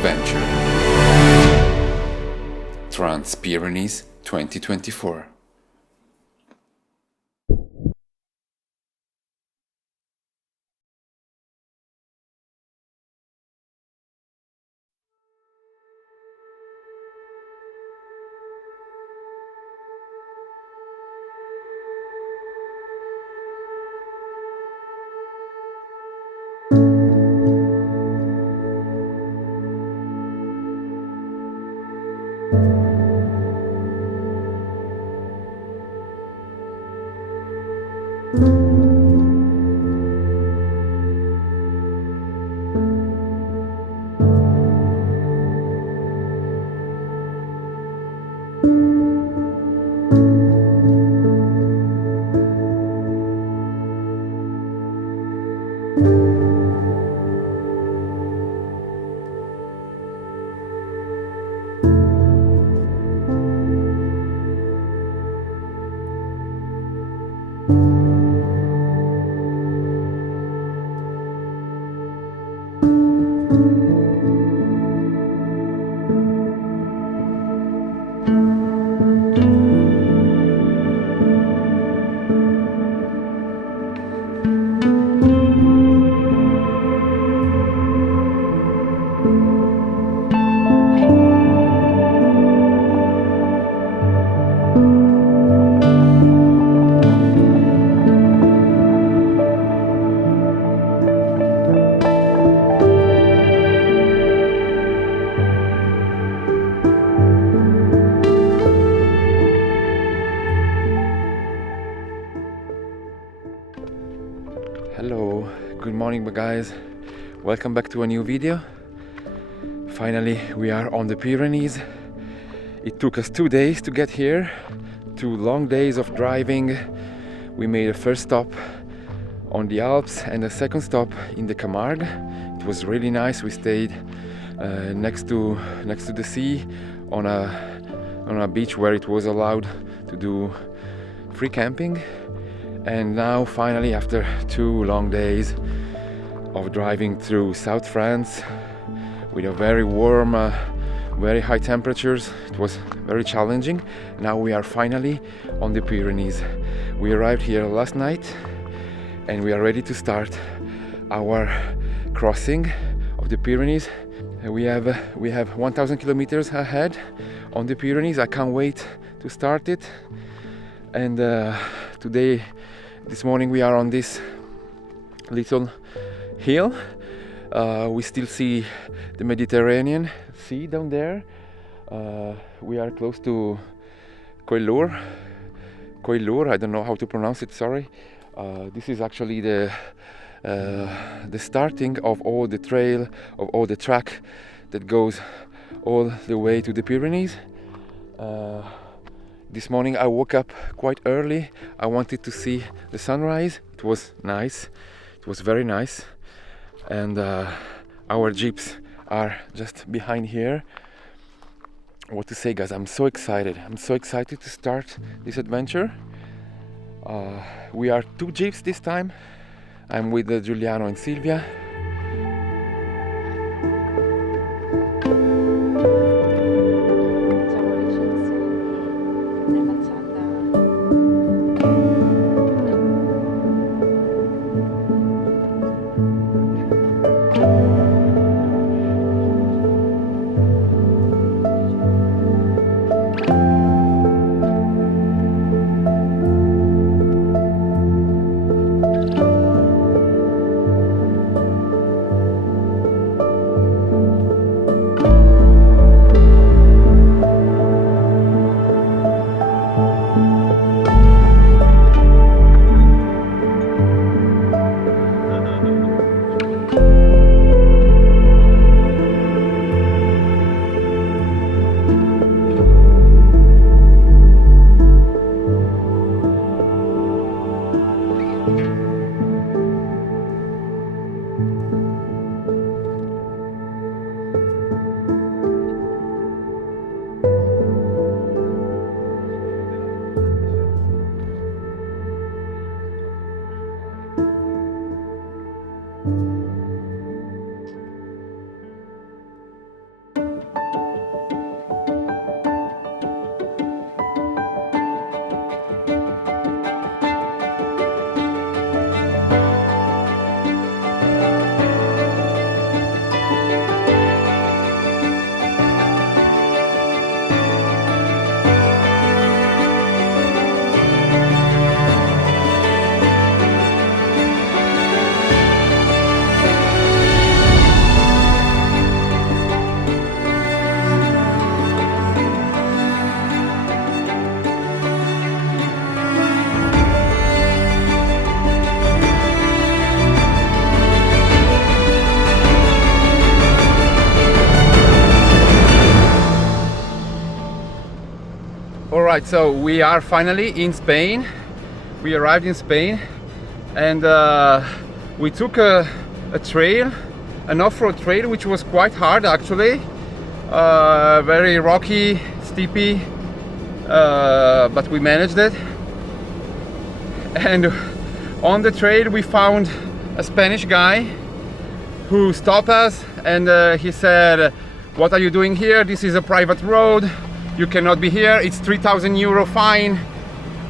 adventure. Trans-Pyrenees 2024. Hello, good morning guys, welcome back to a new video. Finally we are on the Pyrenees. It took us 2 days to get here, 2 long days of driving. We made a first stop on the Alps and a second stop in the Camargue. It was really nice. We stayed next to the sea on a beach where it was allowed to do free camping. And now finally, after 2 long days of driving through South France with a very warm, very high temperatures, it was very challenging. Now we are finally on the Pyrenees. We arrived here last night and we are ready to start our crossing of the Pyrenees. We have 1,000 kilometers ahead on the Pyrenees. I can't wait to start it. And this morning we are on this little hill. We still see the Mediterranean Sea down there. We are close to Coillur. I don't know how to pronounce it, sorry. This is actually the starting of all the trail, of all the track that goes all the way to the Pyrenees. This morning I woke up quite early. I wanted to see the sunrise. It was nice. It was very nice. And our jeeps are just behind here. What to say, guys? I'm so excited. I'm so excited to start this adventure. We are 2 jeeps this time. I'm with Giuliano and Silvia. Alright, so we are finally in Spain. We arrived in Spain, and we took a trail, an off-road trail, which was quite hard actually. Very rocky, steepy, but we managed it. And on the trail we found a Spanish guy who stopped us, and he said, "What are you doing here? This is a private road. You cannot be here. It's 3,000 euro fine."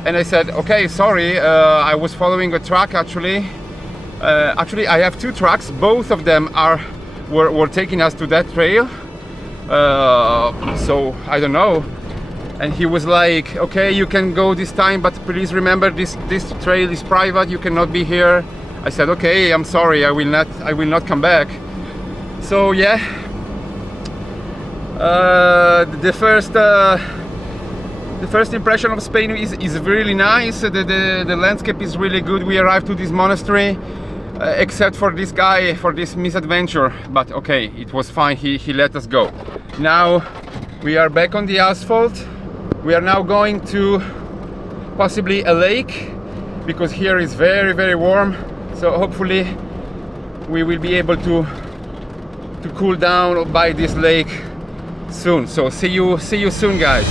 And I said, "Okay, sorry, I was following a truck actually. Actually, I have two trucks. Both of them were taking us to that trail. So I don't know." And he was like, "Okay, you can go this time, but please remember this trail is private. You cannot be here." I said, "Okay, I'm sorry. I will not come back." So yeah, the first impression of Spain is really nice. The landscape is really good. We arrived to this monastery, except for this guy, for this misadventure, but okay, it was fine. He let us go. Now we are back on the asphalt. We are now going to possibly a lake, because here is very, very warm. So hopefully we will be able to cool down by this lake soon. So see you soon, guys.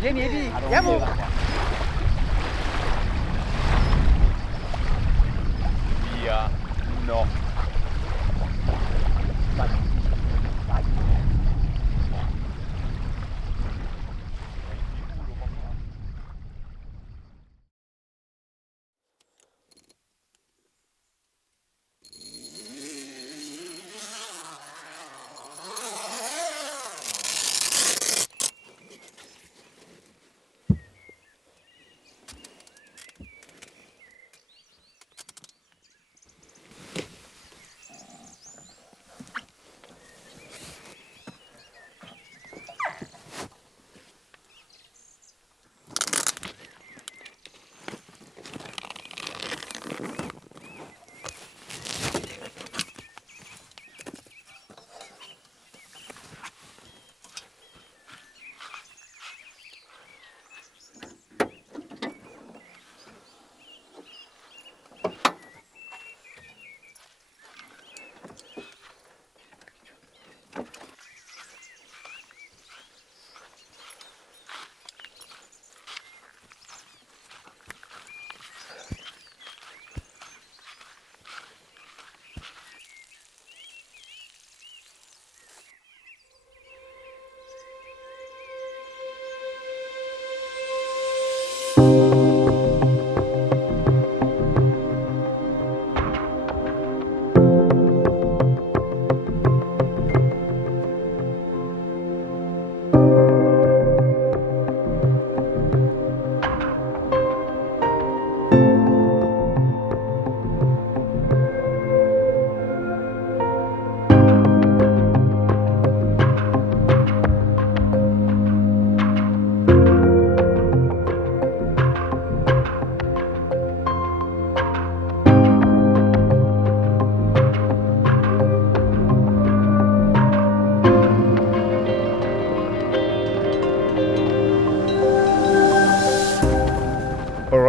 Vieni, Eddie, andiamo! Via, no. Vai. Vai.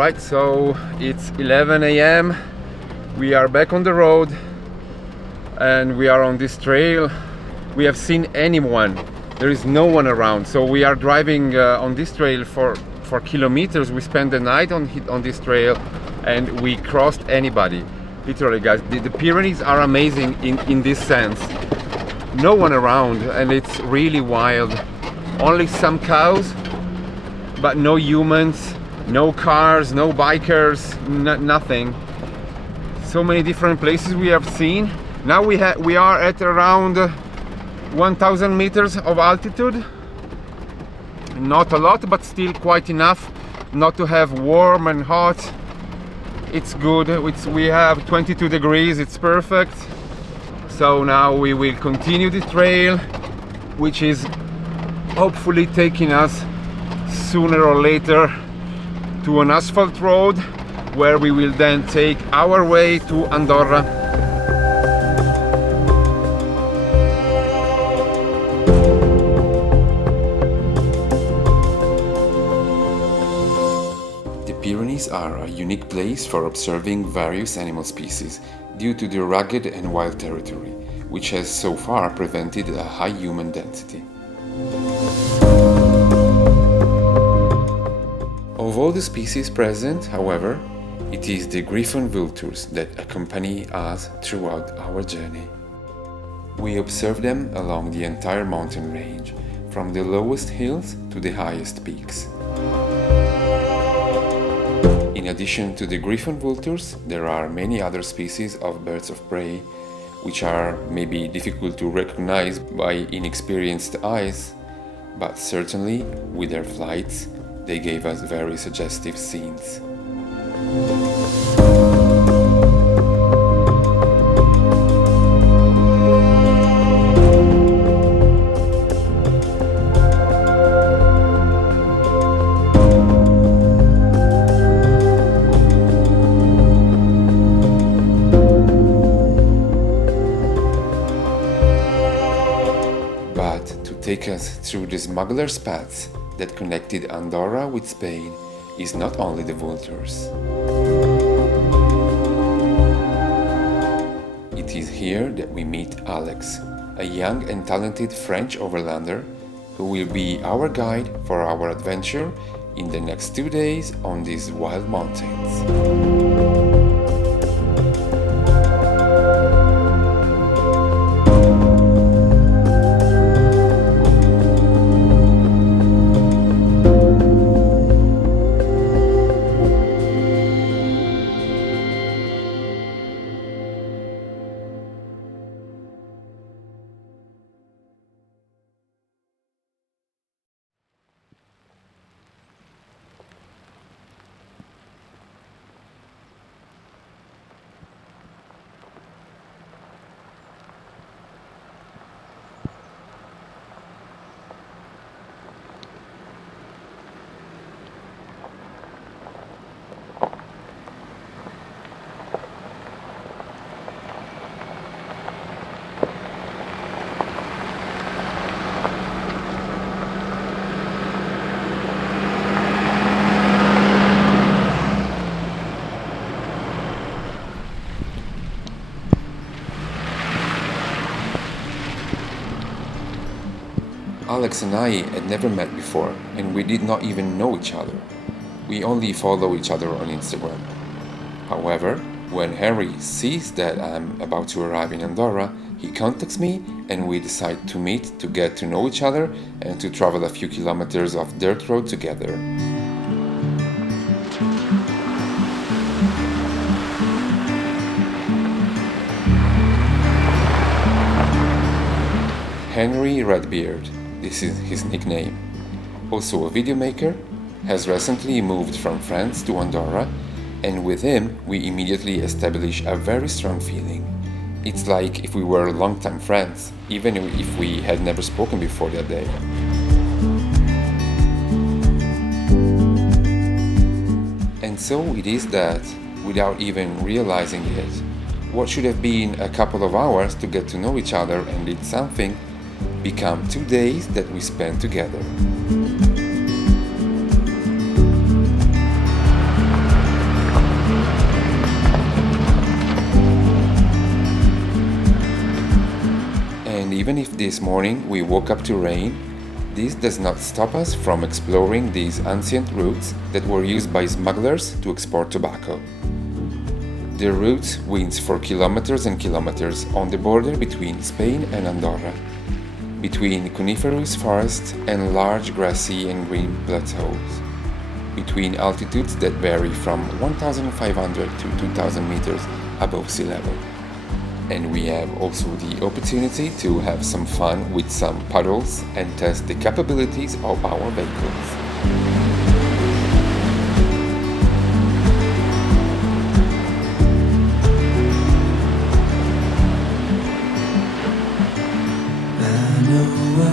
Alright, so it's 11 a.m. We are back on the road and we are on this trail. We have seen anyone. There is no one around. So we are driving on this trail for kilometers. We spent the night on this trail and we crossed anybody. Literally, guys, the Pyrenees are amazing in this sense. No one around and it's really wild. Only some cows, but no humans, no cars, no bikers, nothing. So many different places we have seen. Now we are at around 1,000 meters of altitude. Not a lot, but still quite enough not to have warm and hot. It's good. We have 22 degrees. It's perfect. So now we will continue the trail, which is hopefully taking us sooner or later to an asphalt road where we will then take our way to Andorra. The Pyrenees are a unique place for observing various animal species due to their rugged and wild territory, which has so far prevented a high human density. Of all the species present, however, it is the griffon vultures that accompany us throughout our journey. We observe them along the entire mountain range, from the lowest hills to the highest peaks. In addition to the griffon vultures, there are many other species of birds of prey, which are maybe difficult to recognize by inexperienced eyes, but certainly with their flights they gave us very suggestive scenes. But to take us through the smuggler's paths that connected Andorra with Spain is not only the vultures. It is here that we meet Alex, a young and talented French overlander who will be our guide for our adventure in the next 2 days on these wild mountains. Alex and I had never met before, and we did not even know each other. We only follow each other on Instagram. However, when Henry sees that I'm about to arrive in Andorra, he contacts me and we decide to meet to get to know each other and to travel a few kilometers of dirt road together. Henry Redbeard, this is his nickname. Also a video maker, has recently moved from France to Andorra, and with him we immediately establish a very strong feeling. It's like if we were longtime friends, even if we had never spoken before that day. And so it is that, without even realizing it, what should have been a couple of hours to get to know each other and did something become 2 days that we spent together. even if this morning we woke up to rain, this does not stop us from exploring these ancient routes that were used by smugglers to export tobacco. The route winds for kilometers and kilometers on the border between Spain and Andorra, between coniferous forests and large grassy and green plateaus, between altitudes that vary from 1,500 to 2,000 meters above sea level. And we have also the opportunity to have some fun with some puddles and test the capabilities of our vehicles.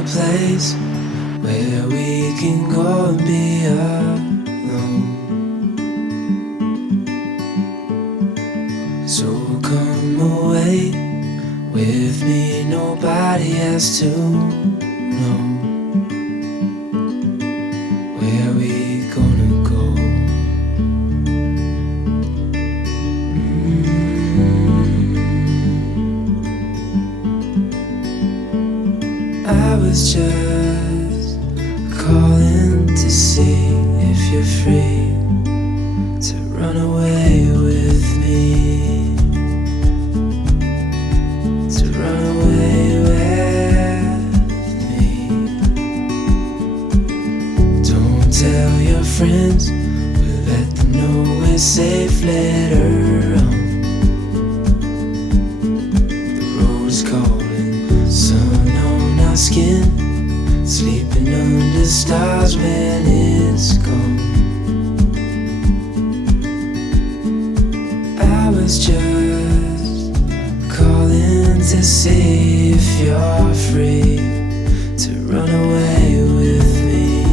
Place where we can go and be alone. So come away with me, nobody has to know where we gonna go. I was just calling to see if you're free to run away with me, to run away with me. Don't tell your friends, we'll let them know we're safe later on. The road's calling, sun on our skin, sleeping under stars when it's gone. I was just calling to see if you're free to run away with me,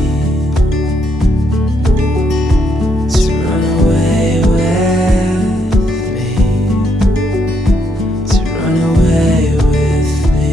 to run away with me, to run away with me.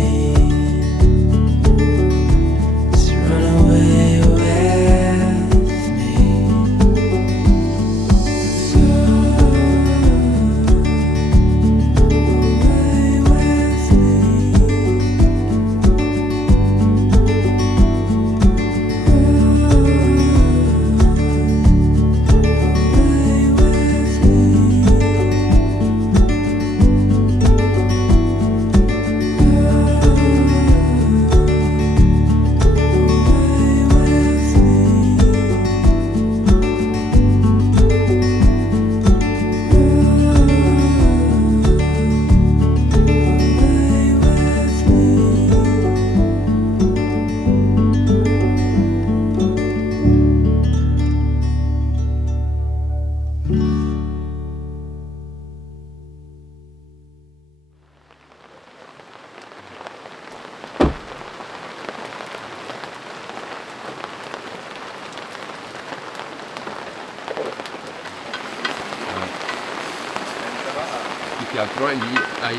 Che altro lì hai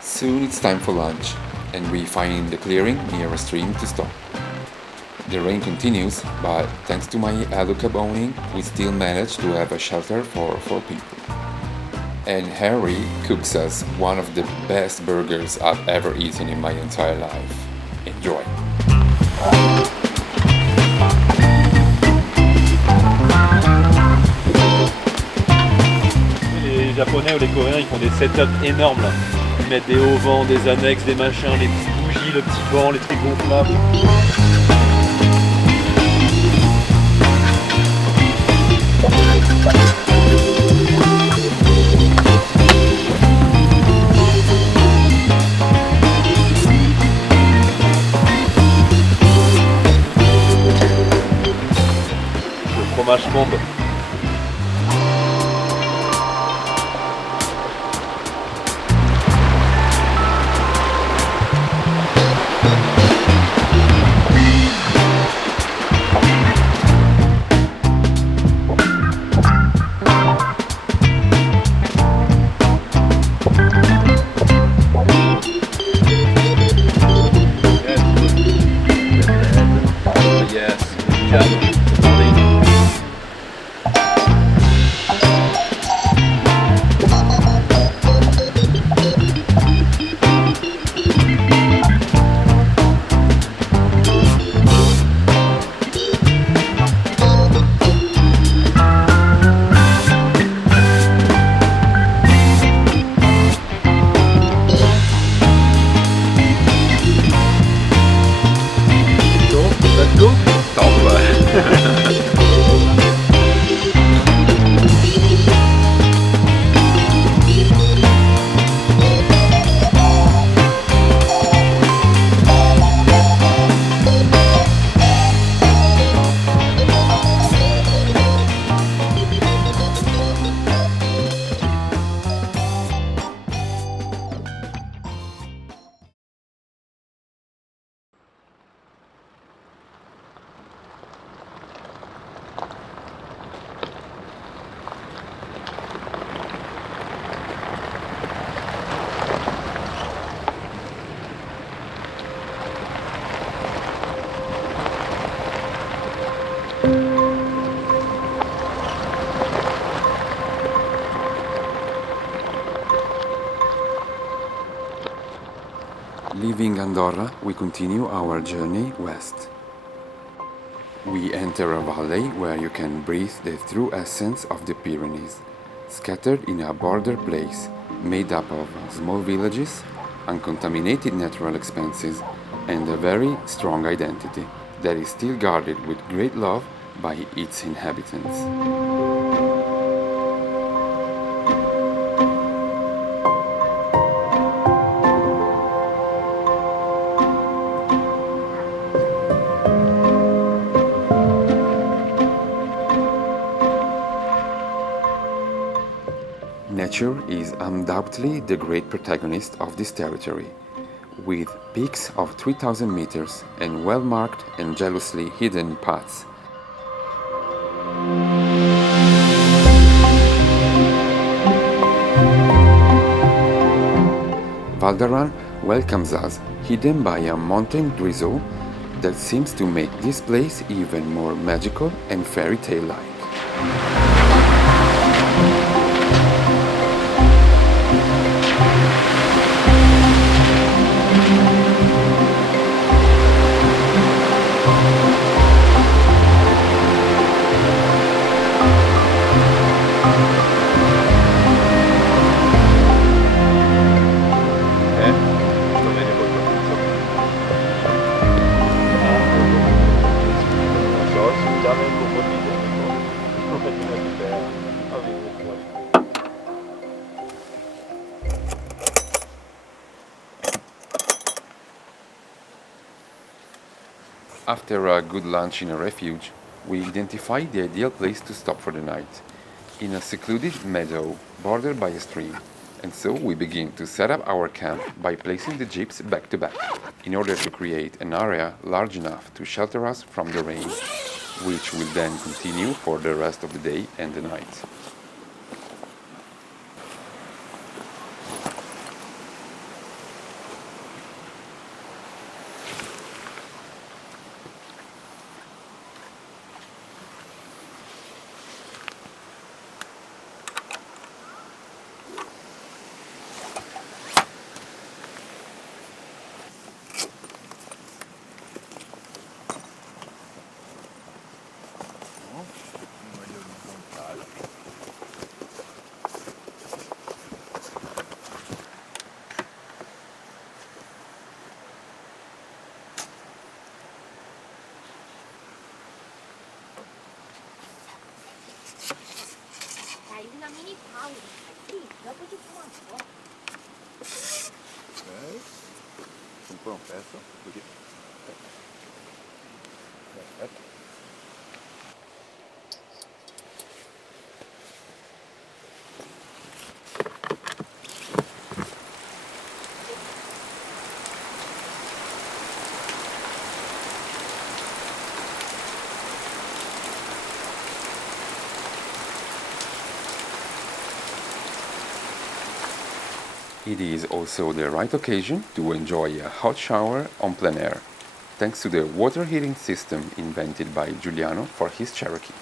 Soon it's time for lunch, and we find the clearing near a stream to stop. The rain continues, but thanks to my Alucab owning, we still manage to have a shelter for 4 people. And Harry cooks us one of the best burgers I've ever eaten in my entire life. Enjoy! Les Japonais ou les Coréens, ils font des setups énormes là. Ils mettent des auvents, des annexes, des machins, les petites bougies, le petit banc, les trucs gonflables. Le fromage fond. Leaving Andorra, we continue our journey west. We enter a valley where you can breathe the true essence of the Pyrenees, scattered in a border place made up of small villages, uncontaminated natural expanses, and a very strong identity that is still guarded with great love by its inhabitants. Nature is undoubtedly the great protagonist of this territory, with peaks of 3,000 meters and well-marked and jealously hidden paths. Valdaran welcomes us, hidden by a mountain drizzle that seems to make this place even more magical and fairy tale-like. After a good lunch in a refuge, we identified the ideal place to stop for the night, in a secluded meadow bordered by a stream. And so we begin to set up our camp by placing the jeeps back to back, in order to create an area large enough to shelter us from the rain, which will then continue for the rest of the day and the night. Una mini pausa, sì, dopo ci fa un po'. Ok, un po' un pezzo, così. Perfetto. It is also the right occasion to enjoy a hot shower on plein air, thanks to the water heating system invented by Giuliano for his Cherokee.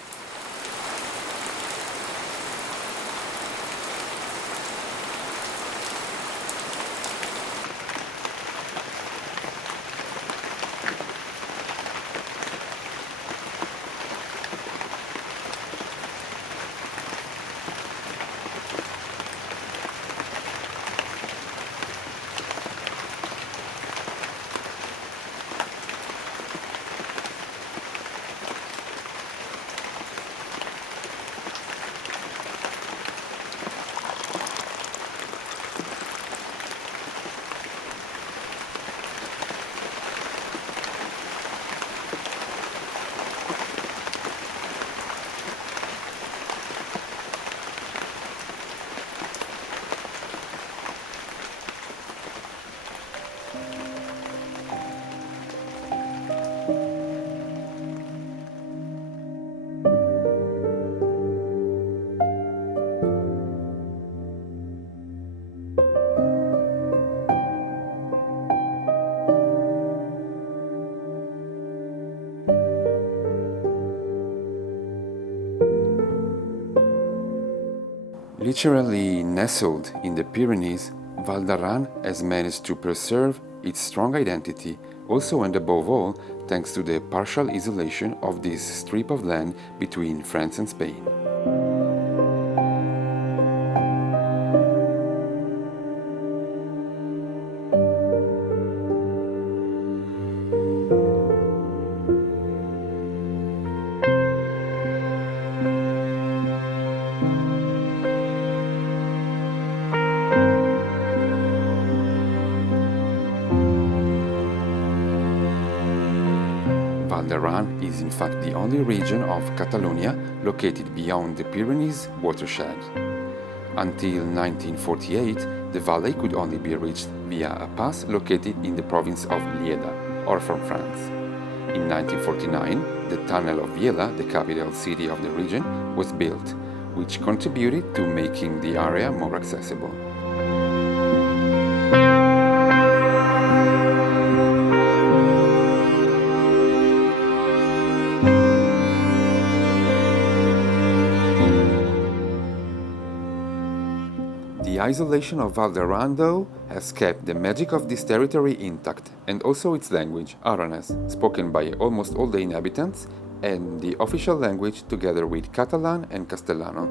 Literally nestled in the Pyrenees, Valdaran has managed to preserve its strong identity, also and above all thanks to the partial isolation of this strip of land between France and Spain. Aragon is in fact the only region of Catalonia located beyond the Pyrenees watershed. Until 1948, the valley could only be reached via a pass located in the province of Lleida, or from France. In 1949, the tunnel of Lleida, the capital city of the region, was built, which contributed to making the area more accessible. The isolation of Valderrán, though, has kept the magic of this territory intact, and also its language, Aragonese, spoken by almost all the inhabitants, and the official language together with Catalan and Castellano.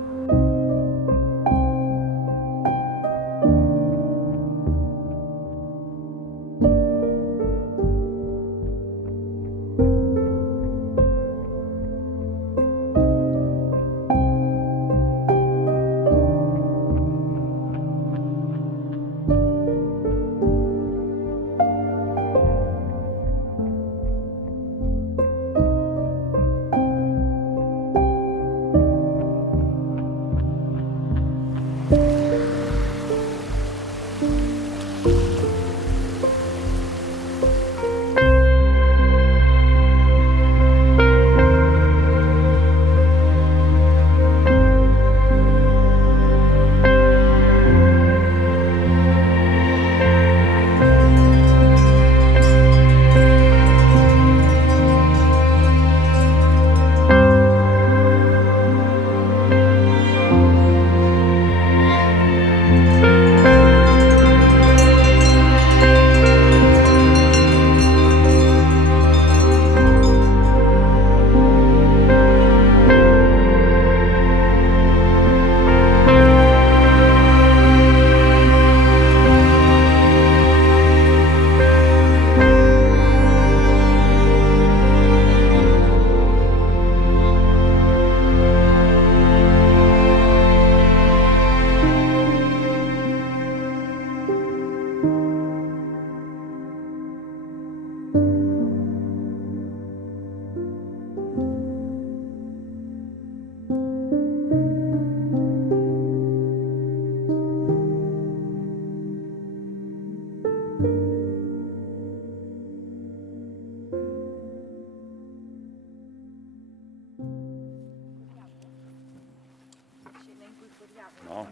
No.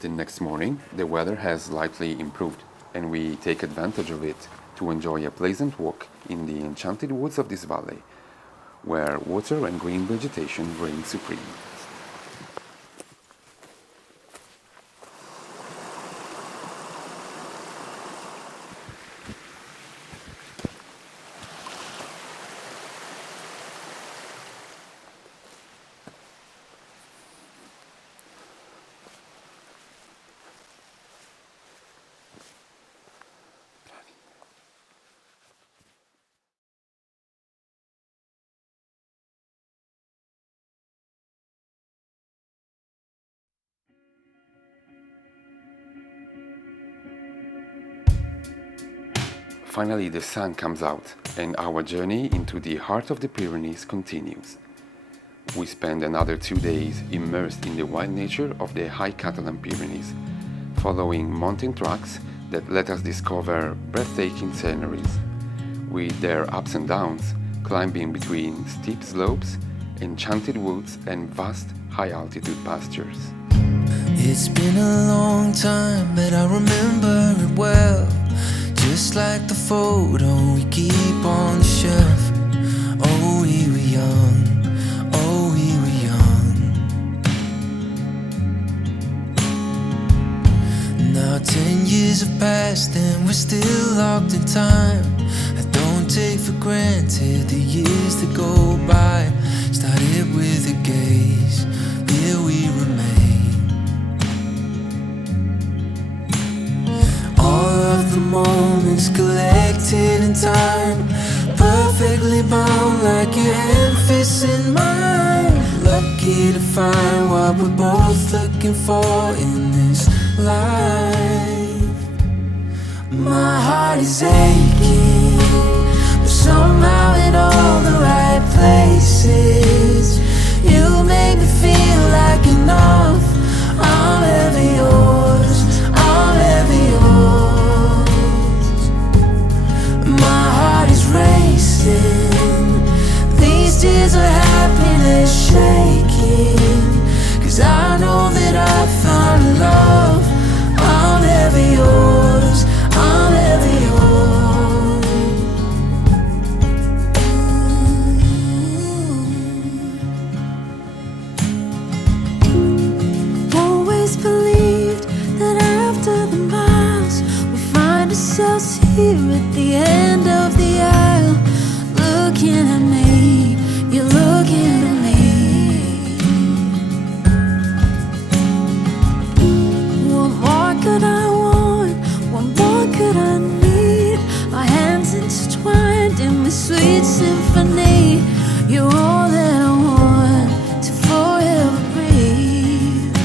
The next morning, the weather has slightly improved, and we take advantage of it to enjoy a pleasant walk in the enchanted woods of this valley, where water and green vegetation reign supreme. Finally, the sun comes out, and our journey into the heart of the Pyrenees continues. We spend another 2 days immersed in the wild nature of the high Catalan Pyrenees, following mountain tracks that let us discover breathtaking sceneries, with their ups and downs, climbing between steep slopes, enchanted woods, and vast high-altitude pastures. It's been a long time, but I remember it well. Just like the photo we keep on the shelf. Oh, we were young, oh, we still locked in time. I don't take for granted the years that go by. Started with a gaze, here we remain. All of the moments collected in time, perfectly bound like your hand fits in mine. Lucky to find what we're both looking for in this life. My heart is aching, but somehow in all the right places. You make me feel like enough. I'm ever yours, I'm ever yours. My heart is racing, these tears of happiness shaking, 'cause I know that I found love. I'm ever yours, I'm ever yours. Always believed that after the miles we find ourselves here at the end of the aisle. Looking at me, you're looking at me. What more could I want? What more could I need? Our hands intertwined in this sweet symphony. You're all that I want to forever breathe.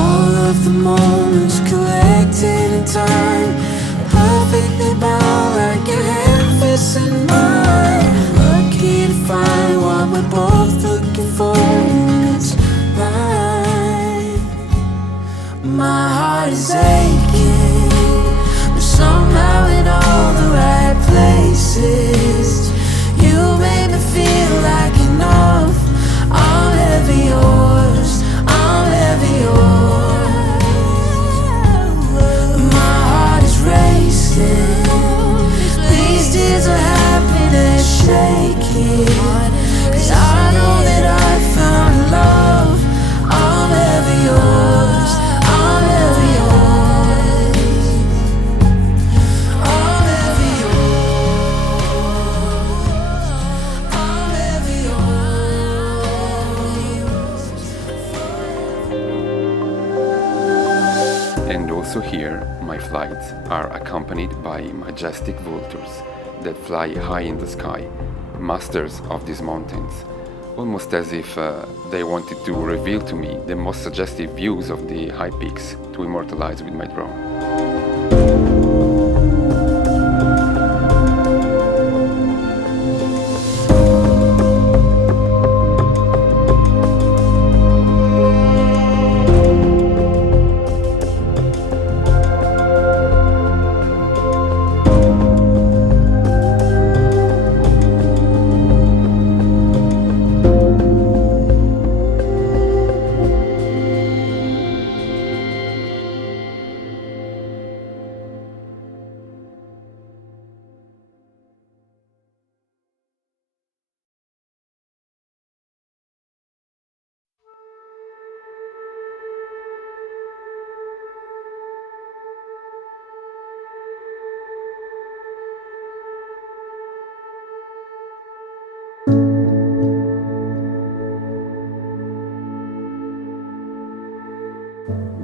All of the moments collected in time, perfectly bound like your hand fits in mine. Lucky to find what we're both looking for in this life. My heart is aching, but somehow in all the right places. You make me feel like enough. I'm ever yours, I'm ever yours. My heart is racing, these tears of happiness shaking, 'cause I know that I found love. I'm ever yours, I'm ever yours. I'm ever yours, I'm ever yours. And also here, my flights are accompanied by majestic vultures that fly high in the sky, masters of these mountains, almost as if they wanted to reveal to me the most suggestive views of the high peaks to immortalize with my drone.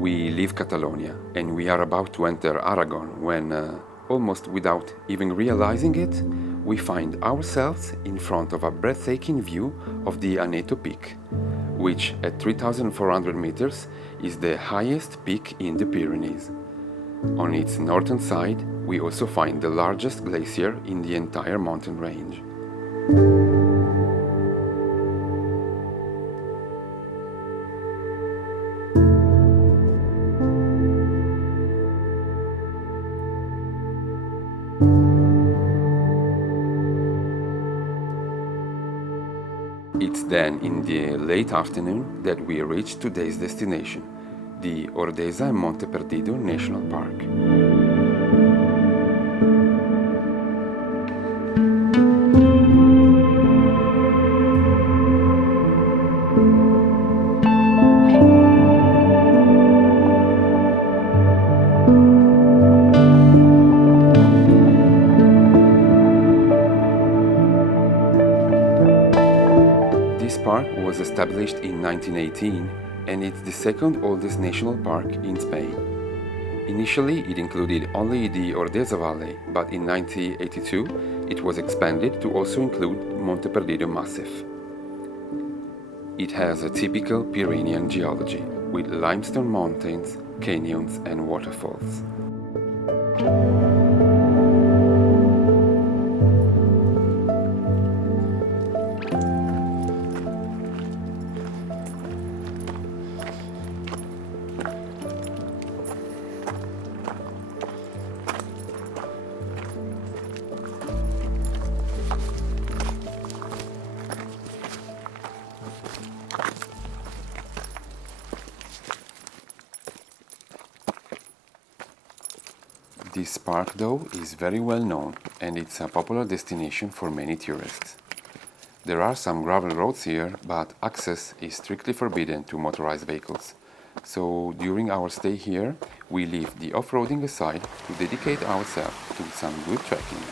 We leave Catalonia and we are about to enter Aragon when, almost without even realizing it, we find ourselves in front of a breathtaking view of the Aneto Peak, which at 3,400 meters is the highest peak in the Pyrenees. On its northern side, we also find the largest glacier in the entire mountain range. It's then in the late afternoon that we reach today's destination, the Ordesa and Monte Perdido National Park. This park was established in 1918 and it's the second oldest national park in Spain. Initially it included only the Ordesa Valley, but in 1982 it was expanded to also include Monte Perdido Massif. It has a typical Pyrenean geology, with limestone mountains, canyons and waterfalls. This park, though, is very well known and it's a popular destination for many tourists. There are some gravel roads here, but access is strictly forbidden to motorized vehicles. So during our stay here, we leave the off-roading aside to dedicate ourselves to some good trekking.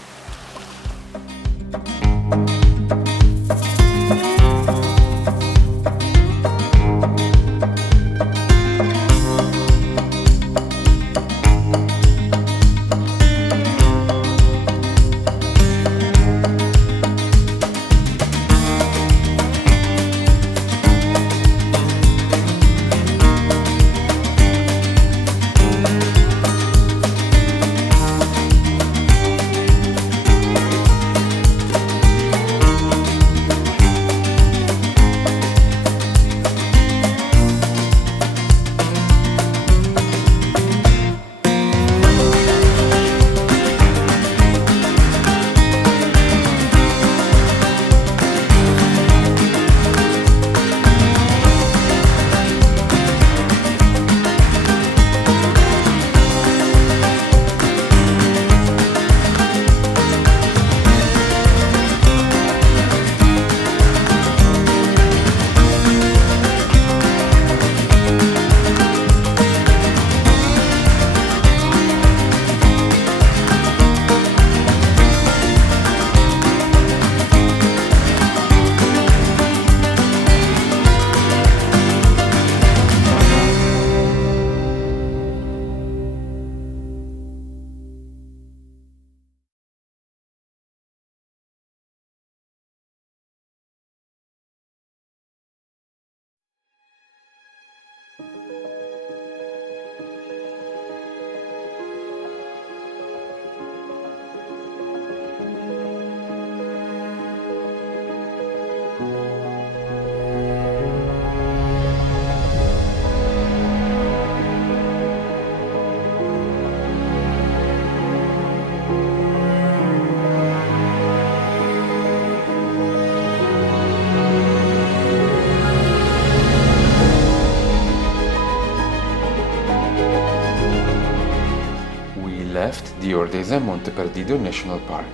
The Ordesa and Monte Perdido National Park,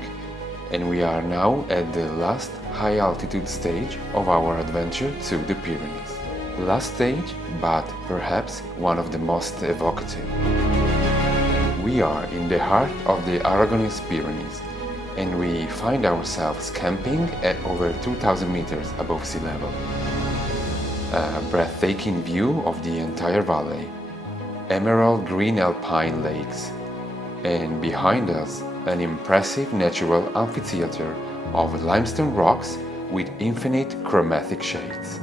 and we are now at the last high altitude stage of our adventure to the Pyrenees. Last stage, but perhaps one of the most evocative. We are in the heart of the Aragonese Pyrenees, and we find ourselves camping at over 2,000 meters above sea level. A breathtaking view of the entire valley, emerald green alpine lakes, and behind us an impressive natural amphitheater of limestone rocks with infinite chromatic shades.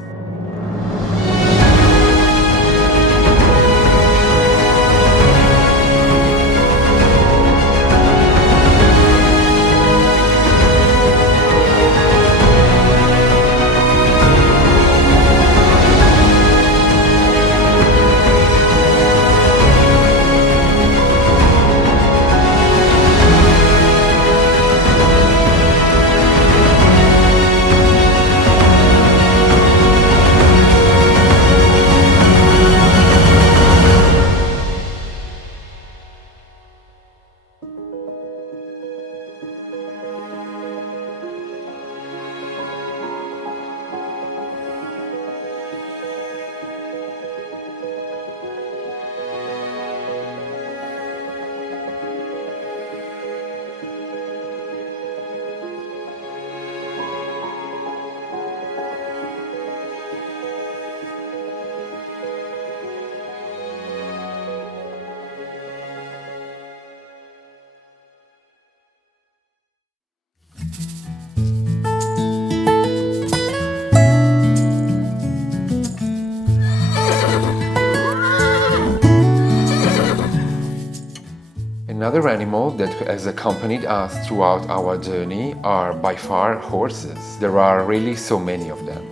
Another animal that has accompanied us throughout our journey are by far horses. There are really so many of them,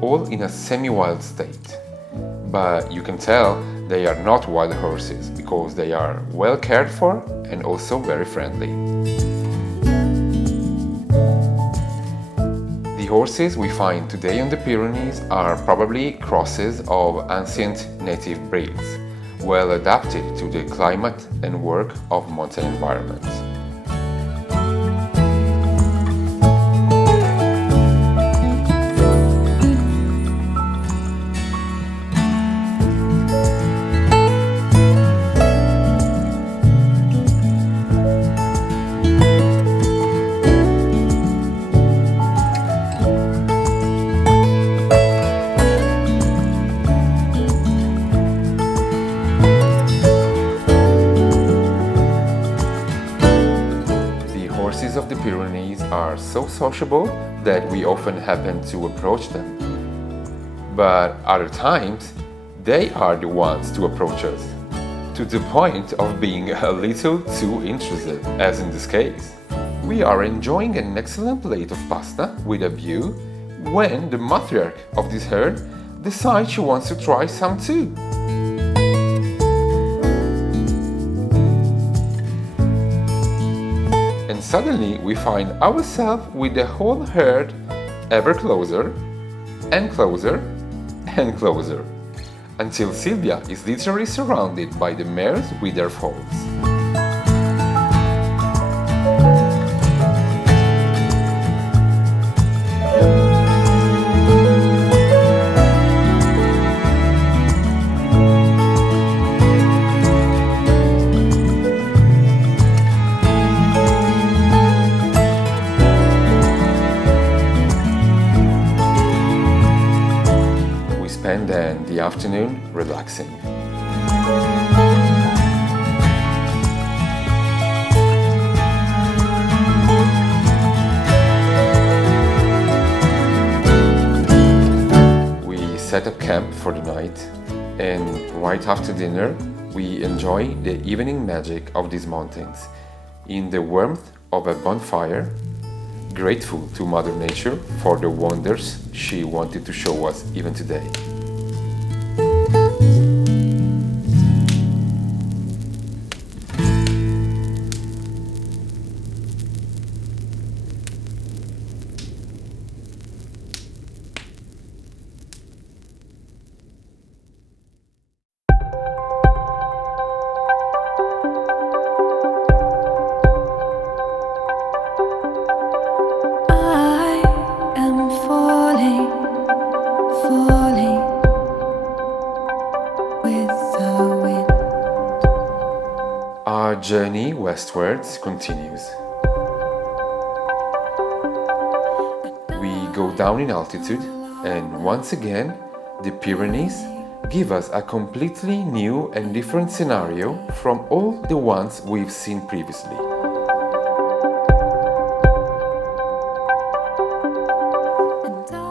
all in a semi-wild state. But you can tell they are not wild horses because they are well cared for and also very friendly. The horses we find today on the Pyrenees are probably crosses of ancient native breeds, well adapted to the climate and work of mountain environments. Of the Pyrenees are so sociable that we often happen to approach them. But other times, they are the ones to approach us, to the point of being a little too intrusive, as in this case. We are enjoying an excellent plate of pasta with a view when the matriarch of this herd decides she wants to try some too. Suddenly we find ourselves with the whole herd ever closer and closer and closer, until Sylvia is literally surrounded by the mares with their foals. And then the afternoon relaxing. We set up camp for the night, and right after dinner we enjoy the evening magic of these mountains in the warmth of a bonfire, grateful to Mother Nature for the wonders she wanted to show us even today. Our journey westwards continues. We go down in altitude, and once again, the Pyrenees give us a completely new and different scenario from all the ones we've seen previously.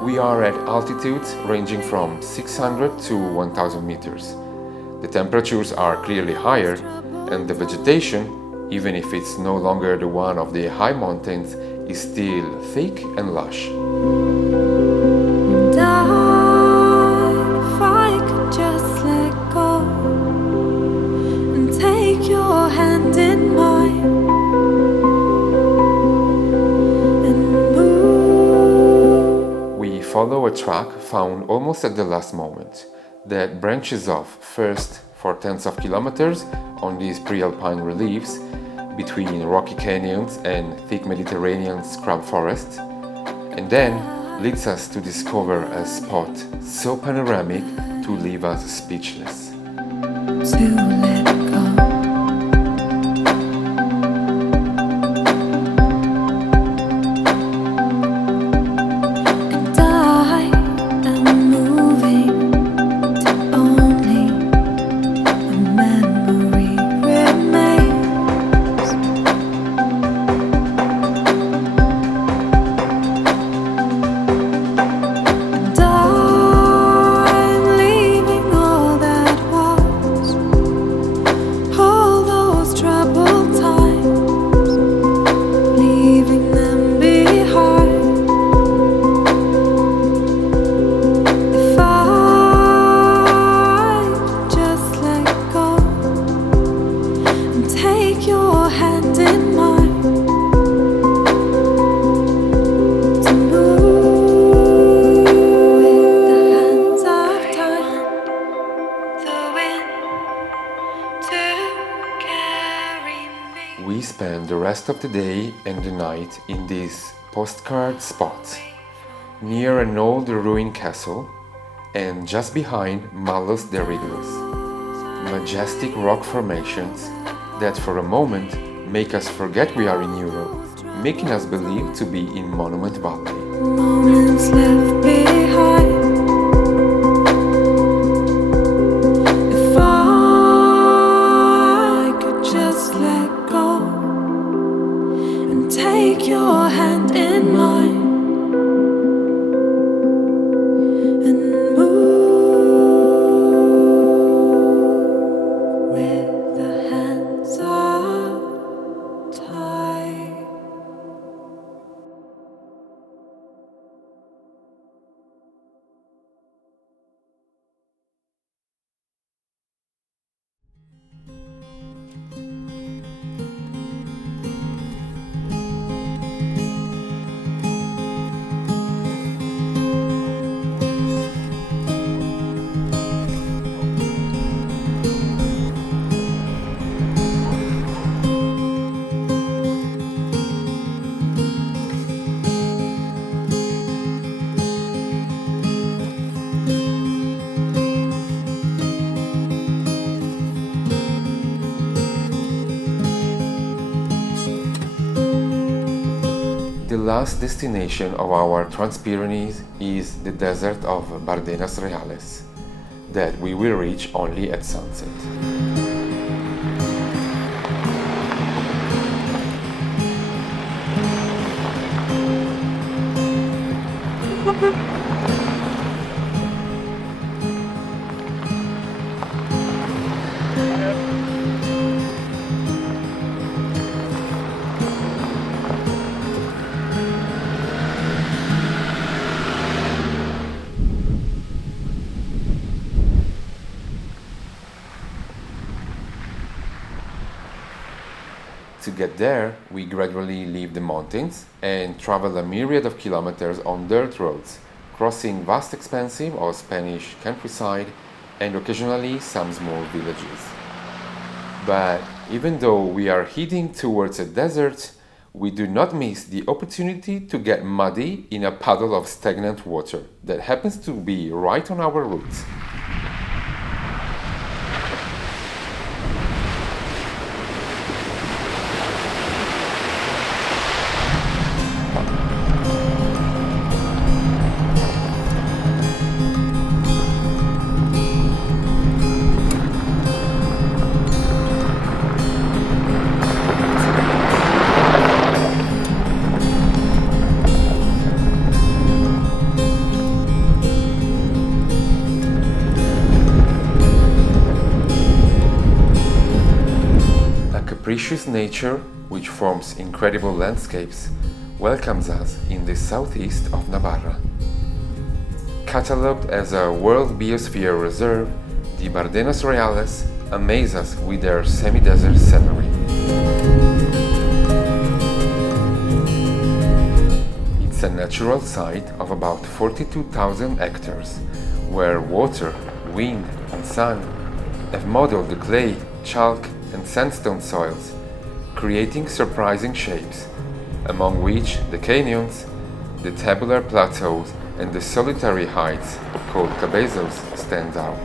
We are at altitudes ranging from 600 to 1000 meters. The temperatures are clearly higher, and the vegetation, even if it's no longer the one of the high mountains, is still thick and lush. And if I could just let go and take your hand in mine and move. We follow a track found almost at the last moment that branches off first for tens of kilometers on these pre-alpine reliefs between rocky canyons and thick Mediterranean scrub forests, and then leads us to discover a spot so panoramic to leave us speechless. To let go. And I am moving to only a memory remains. And I'm leaving all that was most of the day and the night in this postcard spot, near an old ruined castle and just behind Malos de Riglos, majestic rock formations that for a moment make us forget we are in Europe, making us believe to be in Monument Valley. Moments left behind. If I could just let go and take your hand in mine and move with the hands up tight. The last destination of our TRANSPIRENAICA is the desert of Bardos Reales, that we will reach only at sunset. To get there, we gradually leave the mountains and travel a myriad of kilometers on dirt roads, crossing vast expanses of Spanish countryside and occasionally some small villages. But even though we are heading towards a desert, we do not miss the opportunity to get muddy in a puddle of stagnant water that happens to be right on our route. Capricious nature, which forms incredible landscapes, welcomes us in the southeast of Navarra. Catalogued as a World Biosphere Reserve, the Bardos Reales amaze us with their semi-desert scenery. It's a natural site of about 42,000 hectares, where water, wind and sun have modeled the clay, chalk and sandstone soils, creating surprising shapes, among which the canyons, the tabular plateaus and the solitary heights called cabezos stand out.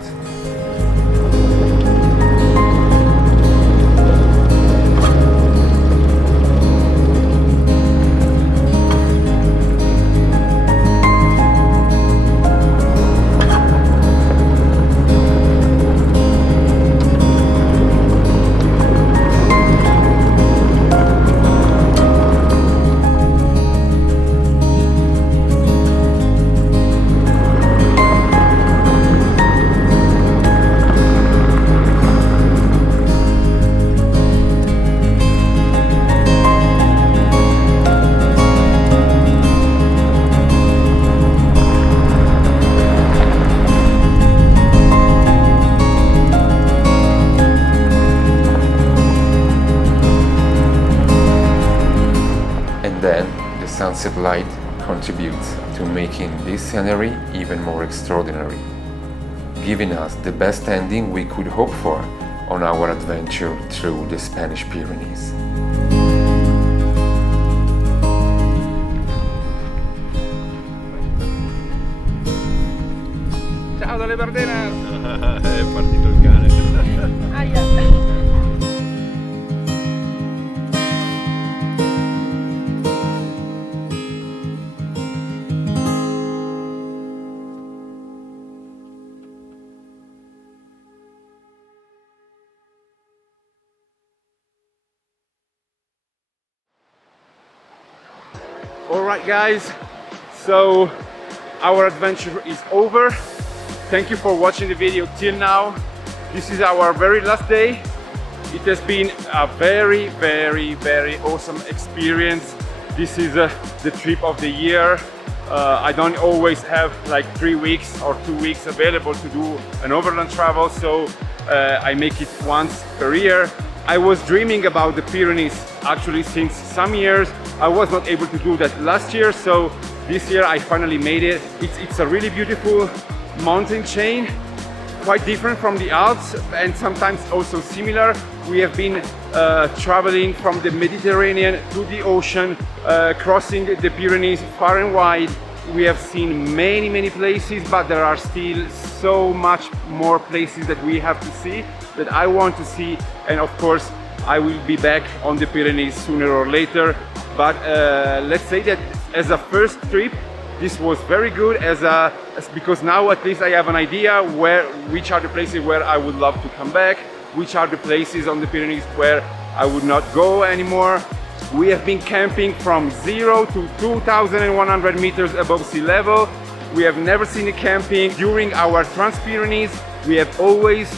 Then the sunset light contributes to making this scenery even more extraordinary, giving us the best ending we could hope for on our adventure through the Spanish Pyrenees. le Bardenas! È partito il cane. Alright guys, so our adventure is over. Thank you for watching the video till now. This is our very last day. It has been a very awesome experience. This is the trip of the year. I don't always have like 3 weeks or 2 weeks available to do an overland travel, so I make it once per year. I was dreaming about the Pyrenees actually since some years. I was not able to do that last year, so this year I finally made it. It's a really beautiful mountain chain, quite different from the Alps and sometimes also similar. We have been traveling from the Mediterranean to the ocean, crossing the Pyrenees far and wide. We have seen many places, but there are still so much more places that we have to see, that I want to see, and of course I will be back on the Pyrenees sooner or later. But let's say that as a first trip, this was very good, because now at least I have an idea which are the places where I would love to come back, which are the places on the Pyrenees where I would not go anymore. We have been camping from 0 to 2,100 meters above sea level. We have never seen a camping. During our TRANSPIRENAICA, we have always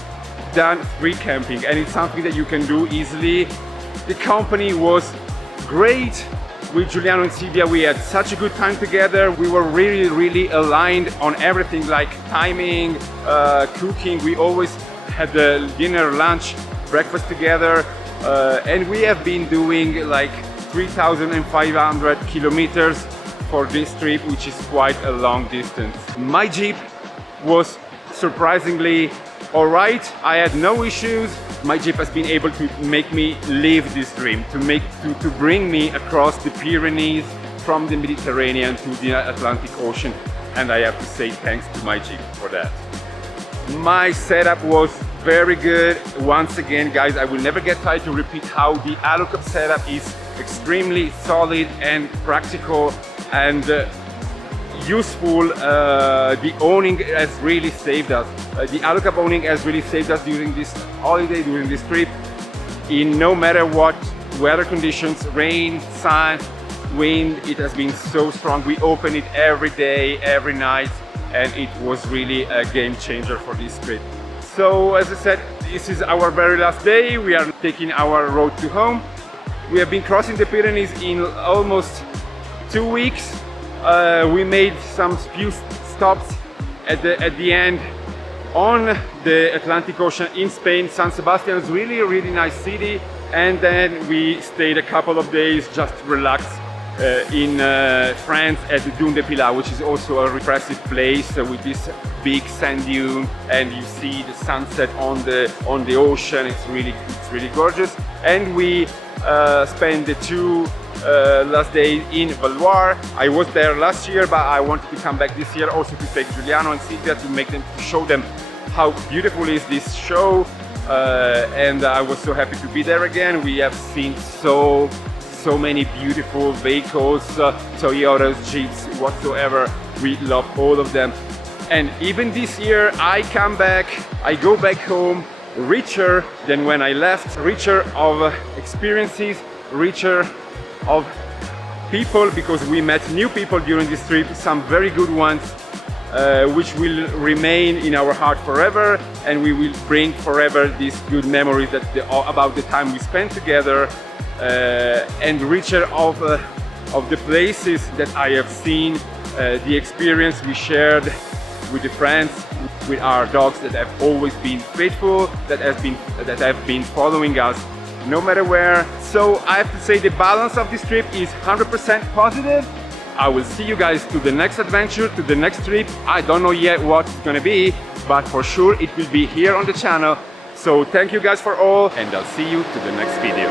done free camping, and it's something that you can do easily. The company was great. With Giuliano and Silvia, we had such a good time together. We were really aligned on everything, like timing, cooking. We always had the dinner, lunch, breakfast together, and we have been doing like 3,500 kilometers for this trip, which is quite a long distance. My Jeep was surprisingly alright. I had no issues. My Jeep has been able to make me live this dream, to bring me across the Pyrenees from the Mediterranean to the Atlantic Ocean, and I have to say thanks to my Jeep for that. My setup was very good. Once again, guys, I will never get tired to repeat how the Alucab setup is extremely solid and practical and useful. The awning has really saved us. The Alucab awning has really saved us during this holiday, during this trip. In no matter what weather conditions, rain, sun, wind, it has been so strong. We open it every day, every night, and it was really a game changer for this trip. So as I said, this is our very last day. We are taking our road to home. We have been crossing the Pyrenees in almost 2 weeks. We made some few stops at the end on the Atlantic Ocean in Spain. San Sebastian is really nice city, and then we stayed a couple of days just relaxed in France at the Dune de Pilat, which is also a impressive place with this big sand dune, and you see the sunset on the ocean. It's really gorgeous. And we spent the 2 last day in Valois. I was there last year, but I wanted to come back this year also to take Giuliano and Silvia to show them how beautiful is this show, and I was so happy to be there again. We have seen so many beautiful vehicles, Toyotas, Jeeps, whatsoever. We love all of them, and even this year I go back home richer than when I left, richer of experiences, richer of people, because we met new people during this trip, some very good ones, which will remain in our heart forever, and we will bring forever these good memories about the time we spent together, and richer of the places that I have seen, the experience we shared with the friends, with our dogs that have always been faithful, that have been following us no matter where. So I have to say the balance of this trip is 100% positive. I will see you guys to the next adventure, to the next trip. I don't know yet what it's gonna be, but for sure it will be here on the channel. So thank you guys for all, and I'll see you to the next video.